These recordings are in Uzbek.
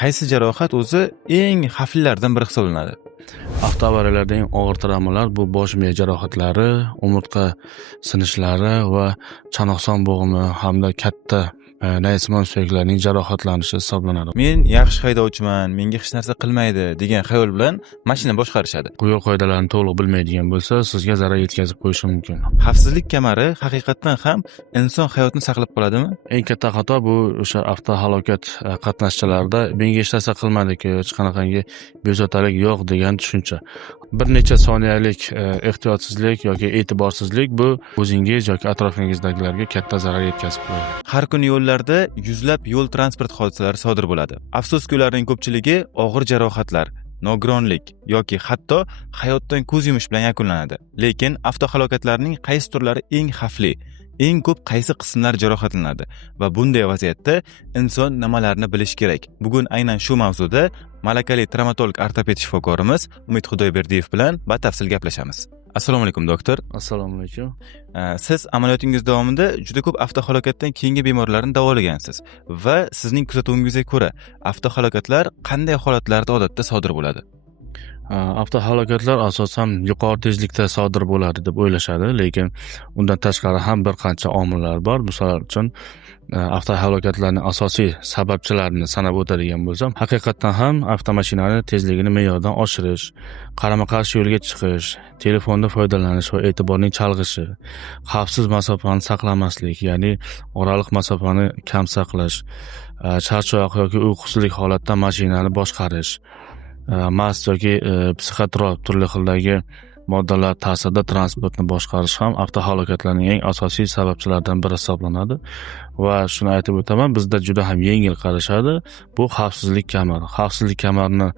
qaysi jarohat o'zi eng xavflilardan biri hisoblanadi? Avtoavariyalarda eng og'ir travmalar bu bosh miya jarohatlari, umurtqa sinishlari va chanoqson bo'g'imi hamda katta naysimon suyaklarning jarohatlanishi hisoblanadi. Men yaxshi haydovchiman, menga hech narsa qilmaydi degan xayol bilan mashina boshqarishadi. Yo'l qoidalarini to'liq bilmaydigan bo'lsa, sizga zarar yetkazib qo'yishi mumkin. Xavfsizlik kamari haqiqatan ham inson hayotini saqlab qoladimi? Eng katta xato bu o'sha avtohalokat qatnashchilarida menga hech narsa qilmadi-ku, hech qanaqangi bezovtalik yo'q degan tushuncha. Bir necha soniyalik ehtiyotsizlik yoki e'tiborsizlik bu o'zingiz yoki atrofingizdagilarga katta zarar yetkazib qo'yadi. Har kuni yo'llarda yuzlab yo'l transport hodisalari sodir bo'ladi. Afsuski ularning ko'pchiligi og'ir jarohatlar, nogironlik yoki hatto hayotdan ko'z yumish bilan yakunlanadi. Lekin avtohalokatlarning qaysi turlari eng xavfli, eng ko'p qaysi qismlar jarohatlanadi va bunday vaziyatda inson nimalarni bilish kerak? Bugun aynan shu mavzuda malakali travmatolog ortoped shifokorimiz Umid Xudoyberdiyev bilan batafsil gaplashamiz. Assalomu alaykum doktor. Assalomu alaykum. Siz amaliyotingiz davomida juda ko'p avtohalokatdan keyingi bemorlarni davolagansiz va sizning kuzatuvingizga ko'ra avtohalokatlar qanday holatlarda odatda sodir bo'ladi? Avtohalokatlar asosan yuqori tezlikda sodir bo'ladi deb o'ylashadi, lekin undan tashqari ham bir qancha omillar bor. Misol uchun avtohalokatlarning asosiy sababchilarini sanab o'tadigan bo'lsam, haqiqatan ham avtomashinani tezligini me'yordan oshirish, qarama-qarshi yo'lga chiqish, telefonda foydalanish va e'tiborning chalg'ishi, xavfsiz masofani saqlamaslik, ya'ni oraliq masofani kam saqlash, charchoq yoki uyqusizlik holatda mashinani boshqarish, mast yoki psixotrop turli xildagi moddalar ta'sirida transportni boshqarish ham avtohalokatlarning eng asosiy sababchilaridan biri hisoblanadi. Va shuni aytib o'taman, bizda juda ham yengil qarashadi. Bu xavfsizlik kamari. Xavfsizlik kamarini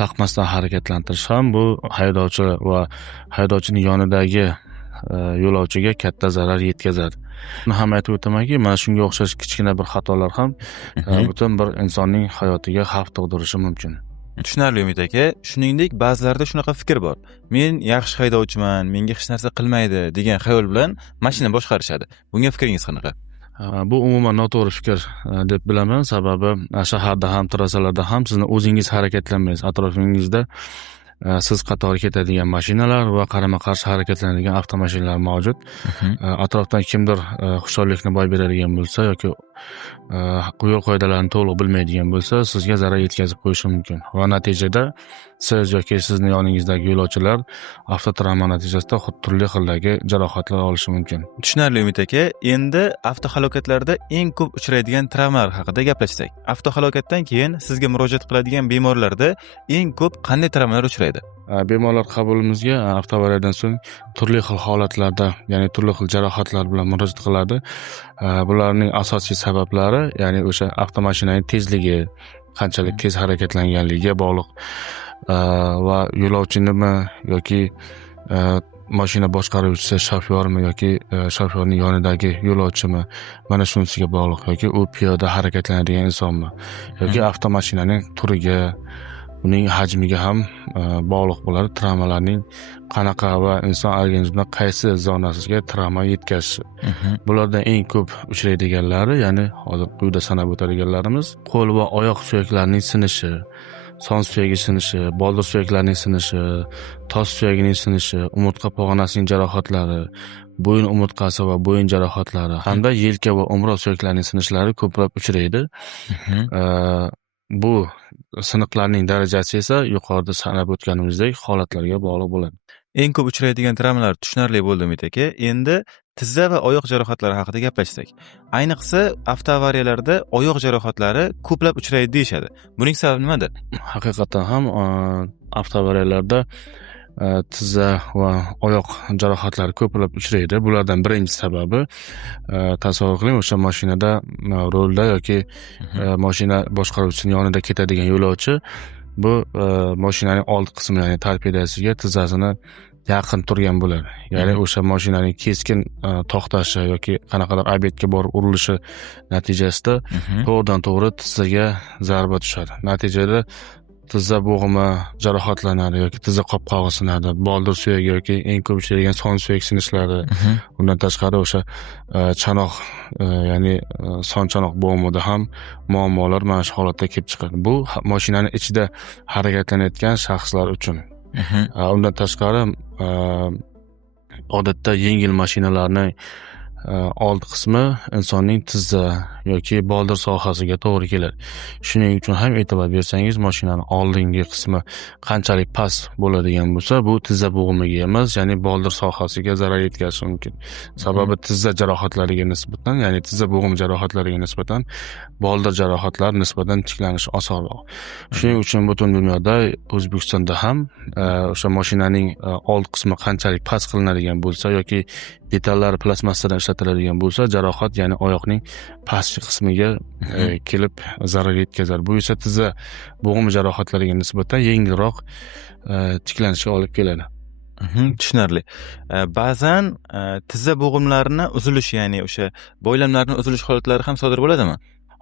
taqmasdan harakatlantirish ham bu haydovchi va haydovchining yonidagi yo'lovchiga katta zarar yetkazadi. Buni ham aytib o'tamanki, mana shunga o'xshash kichkina bir xatolar ham butun bir insonning hayotiga xavf tug'dirishi mumkin. Tushunarli Umid aka. Shuningdek, ba'zilarda shunaqa fikr bor. Men yaxshi haydovchiman, menga hech narsa qilmaydi degan xayol bilan mashina boshqarishadi. Bunga fikringiz qanaqa? Bu umuman noto'g'ri fikr deb bilaman. Sababi shaharda ham, trassalarda ham sizni o'zingiz harakatlanmaysiz. Atrofingizda siz qatori ketadigan mashinalar va qarama-qarshi harakatlanadigan avtomashinalar mavjud. Atrofdan kimdir xushallikni boy beradigan bo'lsa yoki yo'l qoidalarini to'liq bilmaydigan bo'lsa, sizga zarar yetkazib qo'yishi mumkin. Va natijada siz yoki sizning yoningizdagi yo'lovchilar avtotravma natijasida turli xildagi jarohatlar olishi mumkin. Tushunarli Umid aka. Endi avtohalokatlarda eng ko'p uchraydigan travmalar haqida gaplashsak. Avtohalokatdan keyin sizga murojaat qiladigan bemorlarda eng ko'p qanday travmalar uchraydi? Bemorlar qabulimizga avtoavariyadan so'ng turli xil holatlarda, ya'ni turli xil jarohatlar bilan murojaat qiladi. Bularning asosiy sabablari, ya'ni o'sha avtomashinaning tezligi, qanchalik tez harakatlanganligiga bog'liq va yo'lovchinimi yoki mashina boshqaruvchisi shofyormi yoki shofyorning yonidagi yo'lovchimi, mana shunisiga bog'liq, yoki u piyoda harakatlanadigan insonmi yoki avtomashinaning turiga, uning hajmiga ham bog'liq bo'ladi. Travmalarning qanaqa va inson organizmida qaysi zonasiga travma yetkazishi. Bulardan eng ko'p uchraydiganlari, ya'ni hozir quyida sanab o'tadiganlarimiz, qo'l va oyoq suyaklarining sinishi, son suyagi sinishi, boldir suyaklarining sinishi, tos suyagining sinishi, umurtqa pog'onasining jarohatlari, bo'yin umurtqasi va bo'yin jarohatlari hamda yelka va umroq suyaklarining sinishlari ko'plab uchraydi. Bu siniqlarning darajasi esa yuqorida sanab o'tganimizdek holatlarga bog'liq bo'ladi. Eng ko'p uchraydigan travmalar tushunarli bo'ldi Umid aka. Endi tizza va oyoq jarohatlari haqida gaplashsak. Ayniqsa avtoavariyalarda oyoq jarohatlari ko'plab uchraydi deyshadi. Buning sababi nimada? Haqiqatan ham avtoavariyalarda tizza va oyoq jarohatlari ko'plab uchraydi. Bulardan birinchi sababi, tasavvur qiling, o'sha mashinada rolda yoki mashina boshqaruvchisining yonida ketadigan yo'lovchi bu mashinaning old qismi, ya'ni torpedasiga tizzasini yaqin turgan bo'ladi. Ya'ni o'sha mashinaning keskin to'xtashi yoki qanaqadir obyektga borib urilishi natijasida to'g'ridan to'g'ri tizzaga zarba tushadi. Natijada tizza bo'g'imi jarohatlanadi yoki tizza qopqog'i sinadi, boldir suyagi yoki eng ko'p uchraydigan son suyak sinishlari. Undan tashqari o'sha chanoq ya'ni son chanoq bo'g'imida ham muammolar mana shu holatda kelib chiqadi. Bu mashinani ichida harakatlanayotgan shaxslar uchun. Undan tashqari odatda yengil mashinalarning old qismi insonning tizza yoki boldir sohasiga to'g'ri keladi. Shuning uchun ham e'tibor bersangiz, mashinaning oldingi qismi qanchalik past bo'ladigan bo'lsa, bu tizza bo'g'imiga emas, ya'ni boldir sohasiga zarar yetkazishi mumkin. Sababi tizza jarohatlariga nisbatan, ya'ni tizza bo'g'im jarohatlariga nisbatan boldir jarohatlar nisbatan tiklanishi osonroq. Shuning uchun butun dunyoda, O'zbekistonda ham o'sha mashinaning old qismi qanchalik past qilinadigan bo'lsa yoki detallari plastmassadan ishlatiladigan bo'lsa, jarohat ya'ni oyoqning pastki qismiga kelib zarar yetkazadi. Bu esa tizza bo'g'im jarohatlariga nisbatan yengilroq tiklanishga olib keladi. Tushunarli. Ba'zan tizza bo'g'imlarini uzilish, ya'ni o'sha bo'ylamlarning uzilish holatlari ham sodir bo'ladimi?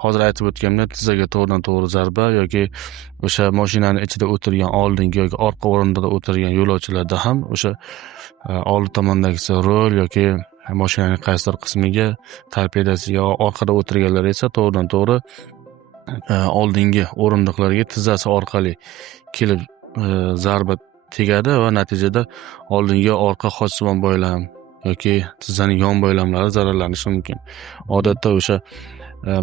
Hozir aytib o'tganimdek, tizzaga to'g'ridan-to'g'ri zarba yoki o'sha mashinaning ichida o'tirgan oldingi yoki orqa o'rindiqda o'tirgan yo'lovchilarda ham o'sha old tomondagi rul yoki mashinaning qaysidir qismiga, torpedasiga, orqada o'tirganlar esa to'g'ridan-to'g'ri oldingi o'rindiqlarga tizzasi orqali kelib zarba tegadi va natijada oldingi orqa qochsimon bo'ylam yoki tizzaning yon bo'ylamlari zararlanishi mumkin. Odatda o'sha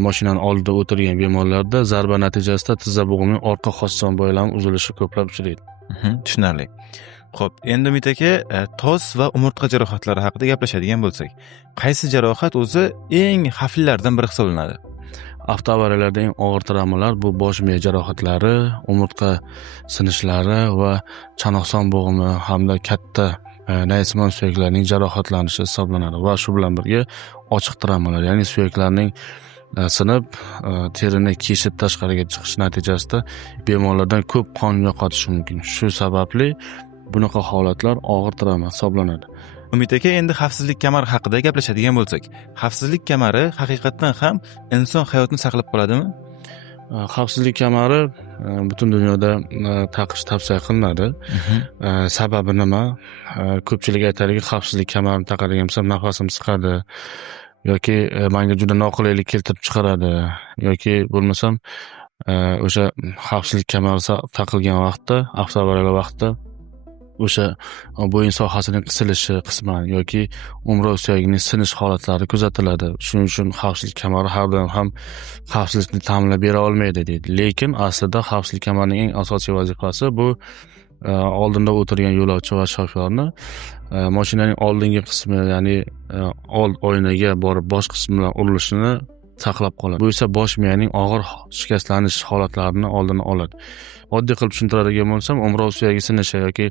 mashinaning oldida o'tirgan bemorlarda zarba natijasida tizza bo'g'imining orqa qochsimon bo'ylami uzilishi ko'plab uchraydi. Tushunarli. Xo'p, endi Umid aka, tos va umurtqa jarohatlari haqida gaplashadigan bo'lsak, qaysi jarohat o'zi eng xavflilardan biri hisoblanadi? Avtoavariyalarda eng og'ir travmalar bu bosh miya jarohatlari, umurtqa sinishlari va chanoqson bo'g'imi hamda katta naysimon suyaklarning jarohatlanishi hisoblanadi va shu bilan birga ochiq travmalar, ya'ni suyaklarning sinib, terini kesib tashqariga chiqish natijasida bemorlardan ko'p qon yo'qotishi mumkin. Shu sababli bunaqa holatlar og'ir travma hisoblanadi. Umid aka, endi xavfsizlik kamari haqida gaplashadigan bo'lsak, xavfsizlik kamari haqiqatan ham inson hayotini saqlab qoladimi? Xavfsizlik kamari butun dunyoda taqish tavsiya qilinadi. Sababi nima? Ko'pchilik aytadiki, xavfsizlik kamarini taqadigan bo'lsam nafasim siqadi yoki menga juda noqulaylik keltirib chiqaradi yoki bo'lmasam o'sha xavfsizlik kamari taqilgan vaqtda, avtoavariyalar vaqtida o'sha bo'yin sohasining qisilishi qisman yoki umra suyagining sinish holatlari kuzatiladi. Shuning uchun xavfsizlik kamari har doim ham xavfsizlikni ta'minlab bera olmaydi deydi. Lekin aslida xavfsizlik kamarining eng asosiy vazifasi bu oldinda o'tirgan yo'lovchi va shofyorni mashinaning oldingi qismi, ya'ni old oynaga borib bosh qismi bilan urilishini saqlab qoladi. Bu esa bosh miyaning og'ir shikastlanish holatlarini oldini oladi. Oddiy qilib tushuntiradigan bo'lsam, umra suyagi sinishi yoki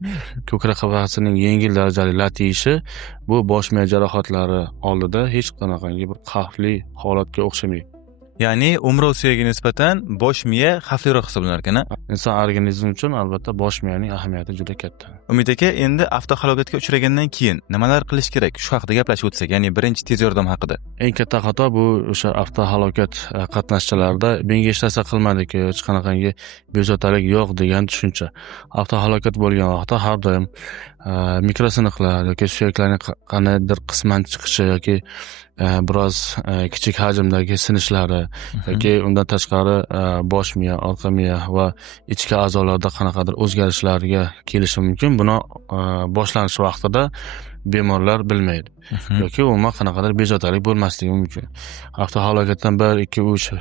ko'krak qafasining yengil darajali latiyishi bu bosh miya jarohatlari oldida hech qanaqangi bir xavfli holatga o'xshamaydi. Ya'ni umra suyagiga nisbatan bosh miya xavfliroq hisoblanar ekan. Inson organizmi uchun albatta bosh miyaning ahamiyati juda katta. Umid aka, endi avtohalokatga uchragandan keyin nimalar qilish kerak? Shu haqida gaplashib o'tsak, ya'ni birinchi tez yordam haqida. Eng katta xato bu o'sha avtohalokat qatnashchilarida menga hech narsa qilmadi-ku, hech qanaqangi bezovtalik yo'q degan tushuncha. Avtohalokat bo'lgan vaqtda har doim mikrosiniqlar yoki suyaklarning qandaydir qisman chiqishi yoki biroz kichik hajmdagi sinishlari yoki undan tashqari bosh miya, orqa miya va ichki a'zolarda qanaqadir o'zgarishlarga kelishi mumkin. Buni boshlanish vaqtida bemorlar bilmaydi yoki umuman qanaqadir bezovtalik bo'lmasligi mumkin. Avtohalokatdan 1, 2, 3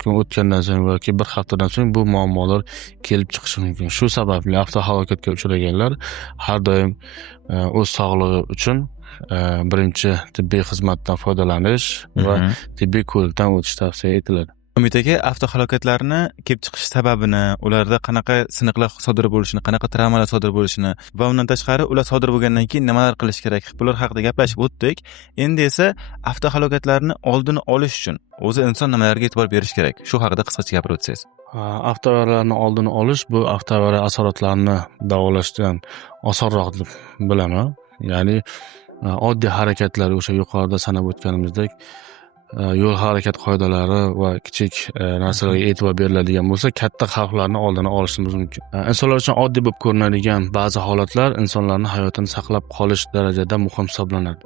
kun o'tgandan so'ng yoki bir haftadan so'ng bu muammolar kelib chiqishi mumkin. Shu sababli avtohalokatga uchraganlar har doim o'z sog'lig'i uchun birinchi tibbiy xizmatdan foydalanish va tibbiy ko'rikdan o'tish tavsiya etiladi. Umid aka, avtohalokatlarni kelib chiqish sababini, ularda qanaqa siniqlar sodir bo'lishini, qanaqa travmalar sodir bo'lishini va undan tashqari ular sodir bo'lgandan keyin nimalar qilish kerak, bular haqida gaplashib o'tdik. Endi esa avtohalokatlarni oldini olish uchun o'zi inson nimalarga e'tibor berish kerak? Shu haqida qisqacha gapirib o'tsangiz. Avtoavariyalarni oldini olish bu avtoavariya asoratlarini davolashdan osonroq deb bilaman. Ya'ni oddiy harakatlar, o'sha yuqorida sanab o'tganimizdek yo'l harakat qoidalari va kichik narsalarga e'tibor beriladigan bo'lsa, katta xavflarni oldini olishimiz mumkin. Insonlar uchun oddiy bo'lib ko'rinadigan ba'zi holatlar insonlarning hayotini saqlab qolish darajada muhim hisoblanadi.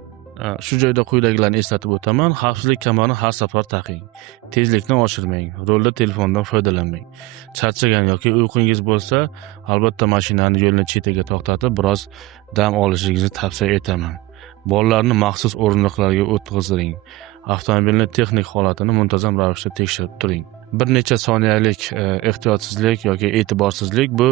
Shu joyda quyidagilarni eslatib o'taman. Xavfsizlik kamarini har safar taqing. Tezlikni oshirmang. Rolda telefondan foydalanmang. Charchagan yoki uyqungiz bo'lsa, albatta mashinani yo'lning chetiga to'xtatib, biroz dam olishingizni tavsiya etaman. Bolalarni maxsus o'rindiqlarga o'tkazing. Avtomobilning texnik holatini muntazam ravishda tekshirib turing. Bir necha soniyalik ehtiyotsizlik yoki e'tiborsizlik bu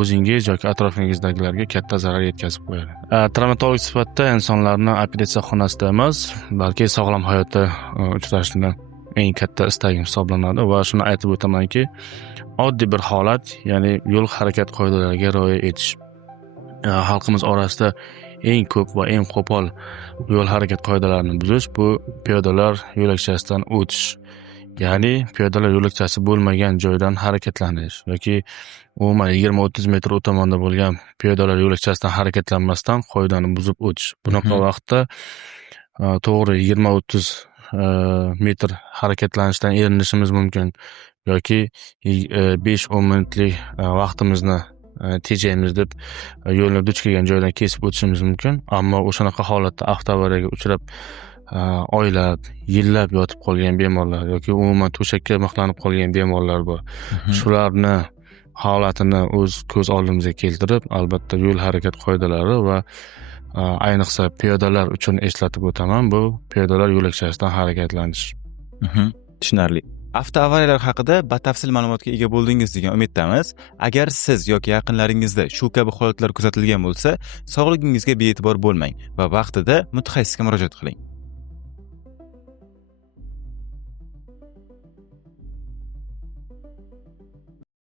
o'zingiz yoki atrofingizdagilarga katta zarar yetkazib qo'yadi. Travmatolog sifatida insonlarni operatsiya xonasida emas, balki sog'lom hayotda uchrashni eng katta istagim hisoblanadi va shuni aytib o'tamanki, oddiy bir holat, ya'ni yo'l harakat qoidalariga rioya etish. Xalqimiz orasida eng ko'p va eng qo'pol yo'l harakat qoidalarini buzish bu piyodalar yo'lakchasidan o'tish. Ya'ni piyodalar yo'lakchasi bo'lmagan joydan harakatlanish yoki umuman 20-30 metr o'tamonda bo'lgan piyodalar yo'lakchasidan harakatlanmasdan qoidani buzib o'tish. Bunaqa vaqtda to'g'ri 20-30 metr harakatlanishdan erinishimiz mumkin yoki 5-10 minutlik vaqtimizni tejaymiz deb yo'lni duch kelgan joydan kesib o'tishimiz mumkin. Ammo o'shanaqa holatda avtoavariyaga uchrab oylab, yillab yotib qolgan bemorlar yoki umuman to'shakka mixlanib qolgan bemorlar bor. Shularni holatini o'z ko'z oldimizga keltirib, albatta yo'l harakat qoidalari va ayniqsa piyodalar uchun eslatib o'taman, bu piyodalar yo'lakchasidan harakatlanish. Tushunarli. Avtoavariyalar haqida batafsil ma'lumotga ega bo'ldingiz degan umiddamiz. Agar siz yoki yaqinlaringizda shu kabi holatlar kuzatilgan bo'lsa, sog'lig'ingizga bee'tibor bo'lmang va vaqtida mutaxassisga murojaat qiling.